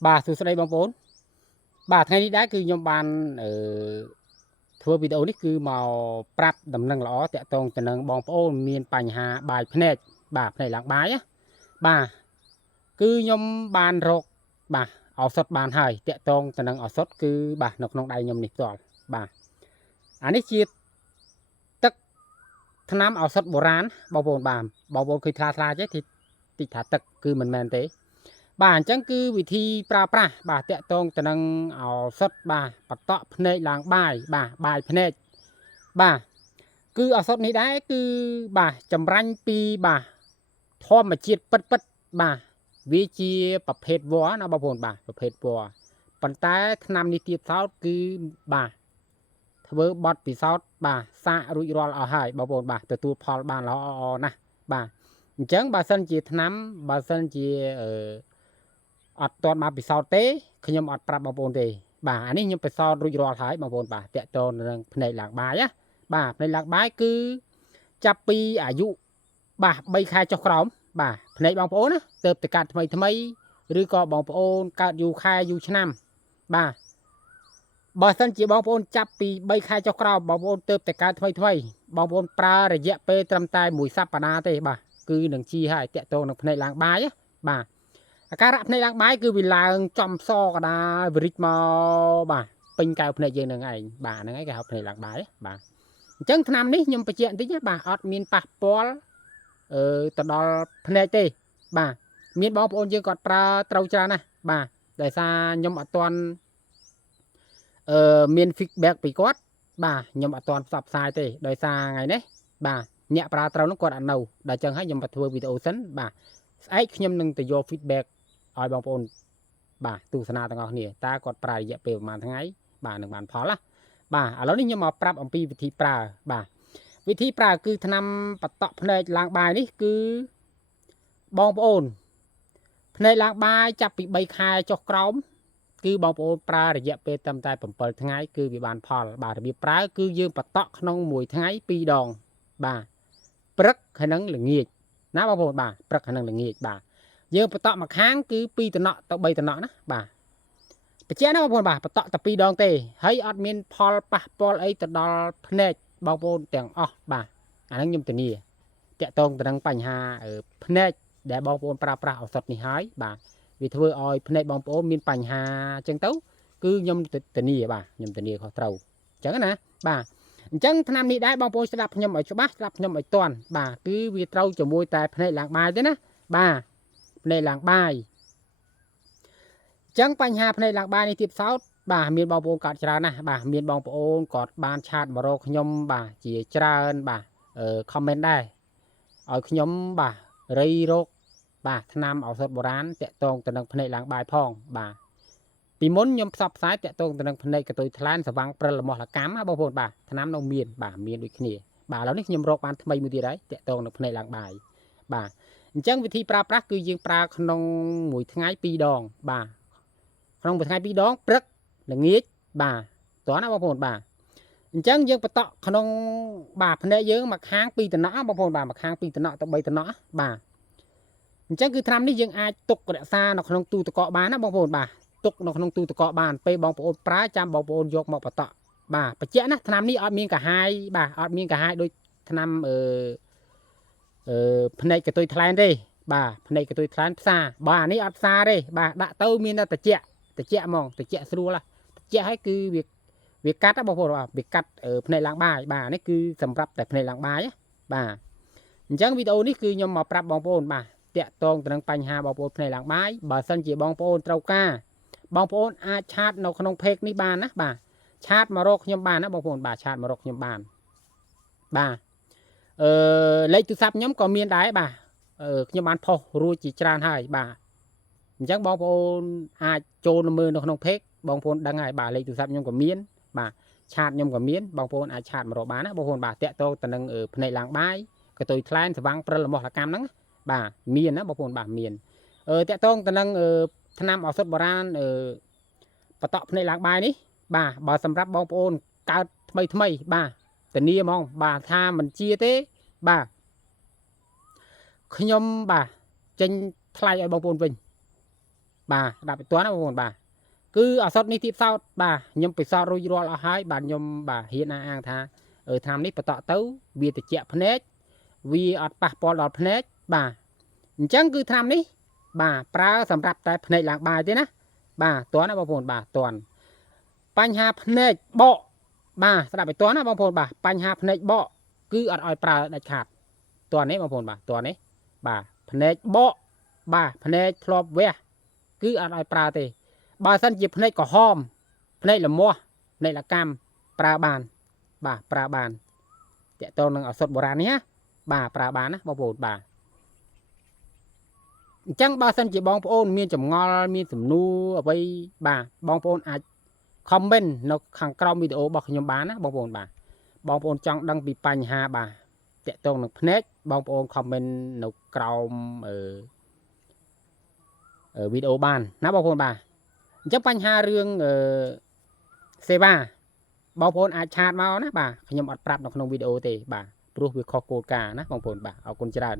bà sự đây bóng vốn bà thay đi đá cứ nhom bàn ở thua video này cứ màu prap đầm nâng lõ tẹt tông tận nâng bóng vốn miền bành hà bài phèn bà này lạng bái á bà cứ nhom bàn rọc bà ở sốt bàn hải tẹt tông tận nâng ở sốt cứ bà nọc nong đầy nhom nịch rồi bà anh ấy chia tất năm ở sốt bồ rán bao vốn bà bao vốn khi thà chứ thì thả tất cứ mình men thế bà chẳng cứวิธีប្រើប្រាស់បាទតាក់ទងទៅនឹងឱសថបាទបន្តភ្នែកឡើងបាយបាទបាយភ្នែកបាទគឺឱសថនេះដែរគឺបាទចម្រាញ់ពីបាទធម្មជាតិពិតបាទវាជាប្រភេទវល្លិណាបងប្អូនបាទប្រភេទវល្លិប៉ុន្តែថ្នាំនេះទៀតសោតគឺបាទធ្វើបត់ពិសោធន៍បាទសាករួចរាល់អស់ហើយបងប្អូនបាទទទួលផលបានល្អណាស់បាទអញ្ចឹងបើសិនជាថ្នាំបើសិនជាអត់ទាន់មកពិសោធន៍ទេខ្ញុំអត់ប្រាប់បងប្អូនទេបាទអានេះខ្ញុំពិសោធន៍រួចរាល់ហើយបងប្អូនបាទតាក់ទងនឹងភ្នែកឡើងបាយណាបាទភ្នែកឡើងបាយគឺចាប់ពីអាយុបាទ3ខែចុះក្រោមបាទភ្នែកបងប្អូនណាទៅតែកាត់ថ្មីឬក៏បងប្អូនកើតយូរខែយូរឆ្នាំបាទបើសិនជាបងប្អូនចាប់ពី3ខែចុះក្រោមបងប្អូនទៅតែកើតថ្មីបងប្អូនប្រើរយៈពេលត្រឹមតែ1សប្តាហ៍ទេបាទគឺនឹងជីហើយតាក់ទងនឹងភ្នែកឡើងបាយណាបាទអាការៈភ្នែកឡើងបាយគឺវាឡើងចំសកដាវិរិចមកបាទពេញកែវភ្នែកយើងនឹងឯងបាទហ្នឹងហើយគេហៅភ្នែកឡើងបាយបាទអញ្ចឹងថ្នាំនេះខ្ញុំបញ្ជាក់បន្តិចណាបាទអត់មានប៉ះពាល់ទៅដល់ភ្នែកទេបាទមានបងប្អូនយើងគាត់ប្រើត្រូវច្រើនណាស់បាទដោយសារខ្ញុំអត់ទាន់មាន feedback ពីគាត់បាទខ្ញុំអត់ទាន់ផ្សព្វផ្សាយទេដោយសារថ្ងៃនេះបាទអ្នកប្រើត្រូវនោះគាត់អត់នៅដល់ចឹងហើយខ្ញុំមកធ្វើវីដេអូសិនបាទស្អែកខ្ញុំនឹងទៅយក feedback ឲ្យបងប្អូនបាទទស្សនាទាំងអស់គ្នាតើគាត់ប្រើរយៈពេលប្រហែលថ្ងៃបាទនឹងបានផលណាបាទឥឡូវនេះខ្ញុំមកប្រាប់អំពីវិធីប្រើបាទវិធីប្រើគឺថ្នាំបតក់ភ្នែកឡើងបាយនេះគឺបងប្អូនភ្នែកឡើងបាយចាប់ពី3ខែចុះក្រោមគឺបងប្អូនប្រើរយៈពេលត្រឹមតែ7ថ្ងៃគឺវាបានផលបាទរបៀបប្រើគឺយើងបតក់ក្នុងមួយថ្ងៃ2ដងបាទព្រឹកហើយនឹងល្ងាចណាបងប្អូនបាទព្រឹកហើយនឹងល្ងាចបាទយើងបតក់មួយខាងគឺ2តំណក់ទៅ3តំណក់ណាបាទបញ្ជាក់ណាបងប្អូនបាទបតក់តែ2ដងទេហើយអត់មានផលប៉ះពាល់អីទៅដល់ភ្នែកបងប្អូនទាំងអស់បាទអាហ្នឹងខ្ញុំធានាតាក់ទងទៅនឹងបញ្ហាភ្នែកដែលបងប្អូនប្រើប្រាស់ឱសថនេះហើយបាទវាធ្វើឲ្យភ្នែកបងប្អូនមានបញ្ហាអញ្ចឹងទៅគឺខ្ញុំធានាបាទខ្ញុំធានាខុសត្រូវអញ្ចឹងណាបាទអញ្ចឹងថ្នាំនេះដែរបងប្អូនស្ដាប់ខ្ញុំឲ្យច្បាស់ស្ដាប់ខ្ញុំឲ្យតន់បាទគឺវាត្រូវជាមួយតែភ្នែកឡើងបាយទេណាបាទភ្នែកឡើងបាយអញ្ចឹងបញ្ហាភ្នែកឡើងបាយនេះទៀតសោតបាទមានបងប្អូនកើតច្រើនណាស់បាទមានបងប្អូនគាត់បានឆាតមករកខ្ញុំបាទជាច្រើនបាទcomment ដែរឲ្យខ្ញុំបាទរីរោគបាទថ្នាំឱសថបុរាណតាក់ទងទៅនឹងភ្នែកឡើងបាយផងបាទពីមុនខ្ញុំផ្សព្វផ្សាយតាក់ទងទៅនឹងភ្នែកកតុយថ្លានសវាងព្រិលលមោះលកម្មបងប្អូនបាទថ្នាំនៅមានបាទមានដូចគ្នាបាទឥឡូវនេះខ្ញុំរកបានថ្មីមួយទៀតហើយតាក់ទងនឹងភ្នែកឡើងបាយបាទអញ្ចឹងវិធីប្រើប្រាស់គឺយើងប្រើក្នុងមួយថ្ងៃ2ដងបាទក្នុងមួយថ្ងៃ2ដងព្រឹកល្ងាចបាទតោះណាបងប្អូនបាទអញ្ចឹងយើងបតក់ក្នុងបាទភ្នែកយើងមួយខាង2តំណក់បងប្អូនបាទមួយខាង2តំណក់ទៅ3តំណក់បាទអញ្ចឹងគឺថ្នាំនេះយើងអាចទុករក្សានៅក្នុងទូទឹកកកបានណាបងប្អូនបាទទុកនៅក្នុងទូទឹកកកបានពេលបងប្អូនប្រើចាំបងប្អូនយកមកបតក់បាទបញ្ជាក់ណាថ្នាំនេះអត់មានកាហាយបាទអត់មានកាហាយដូចថ្នាំភ្នែកកតុយថ្លែនទេបាទភ្នែកកតុយថ្លែនផ្សារបាទអានេះអត់ផ្សារទេបាទដាក់ទៅមានតែត្រជាក់ហ្មងត្រជាក់ស្រួលត្រជាក់ហើយគឺវាកាត់បងប្អូនបាទវាកាត់ភ្នែកឡើងបាយបាទនេះគឺសម្រាប់តែភ្នែកឡើងបាយបាទអញ្ចឹងវីដេអូនេះគឺខ្ញុំមកប្រាប់បងប្អូនបាទតាក់ទងទៅនឹងបញ្ហាបងប្អូនភ្នែកឡើងបាយបើសិនជាបងប្អូនត្រូវការបងប្អូនអាចឆាតនៅក្នុង page នេះបានណាបាទឆាតមករកខ្ញុំបានណាបងប្អូនបាទឆាតមករកខ្ញុំបានបាទលេខទូរស័ព្ទខ្ញុំក៏មានដែរបាទខ្ញុំបានផុសរួចជាច្រើនហើយបាទអញ្ចឹងបងប្អូនអាចចូលមើលនៅក្នុង page បងប្អូនដឹងហើយបាទលេខទូរស័ព្ទខ្ញុំក៏មានបាទឆាតខ្ញុំក៏មានបងប្អូនអាចឆាតមករកបានណាបងប្អូនបាទតាក់ទងទៅនឹងភ្នែកឡើងបាយកតុយថ្លែនសវាងព្រិលលមោះលកម្មហ្នឹងបាទមានណាបងប្អូនបាទមានតាក់ទងទៅនឹងថ្នាំឱសថបុរាណបតក់ភ្នែកឡើងបាយនេះបាទបើសម្រាប់បងប្អូនកើតថ្មីបាទធានាហ្មងបាទថាមិនជាទេបាទខ្ញុំបាទចេញថ្លៃឲ្យបងប្អូនវិញ បាទស្ដាប់ពីតួណាបងប្អូនបាទគឺអសតនេះទីផ្សោតបាទខ្ញុំពិសោធន៍រួចរាល់អស់ហើយបាទខ្ញុំបាទហ៊ានអាងថាថ្នាំនេះបន្តទៅវាត្រជាក់ភ្នែកវាអត់ប៉ះពាល់ដល់ភ្នែកបាទអញ្ចឹងគឺថ្នាំនេះបាទប្រើសម្រាប់តែភ្នែកឡើងបាយទេណាបាទតើណាបងប្អូនបាទតើបញ្ហាភ្នែកបកបាទស្ដាប់ពីតើណាបងប្អូនបាទបញ្ហាភ្នែកបកគឺអត់ឲ្យប្រើដាច់ខាតតើនេះបងប្អូនបាទតើនេះបាទភ្នែកបកបាទភ្នែកធ្លាប់វះគឺអត់ឲ្យប្រើទេបើសិនជាភ្នែកក្រហមភ្នែកលមាស់ភ្នែកលកម្មប្រើបានបាទប្រើបានតកតងនឹងឱសថបុរាណនេះណាបាទប្រើបានណាបងប្អូនបាទអញ្ចឹងបើសិនជាបងប្អូនមានចម្ងល់មានសំណួរអ្វីបាទបងប្អូនអាច comment នៅខាងក្រោមវីដេអូរបស់ខ្ញុំបានណាបងប្អូនបាទបងប្អូនចង់ដឹងពីបញ្ហាបាទតកតងនឹងភ្នែកបងប្អូន comment នៅក្រោមវីដេអូបានណាបងប្អូនបាទអញ្ចឹងបញ្ហារឿងសេវាបងប្អូនអាចឆាតមកណាបាទខ្ញុំអត់ប្រាប់នៅក្នុងវីដេអូទេបាទព្រោះវាខុសគោលការណ៍ណាបងប្អូនបាទអរគុណច្រើន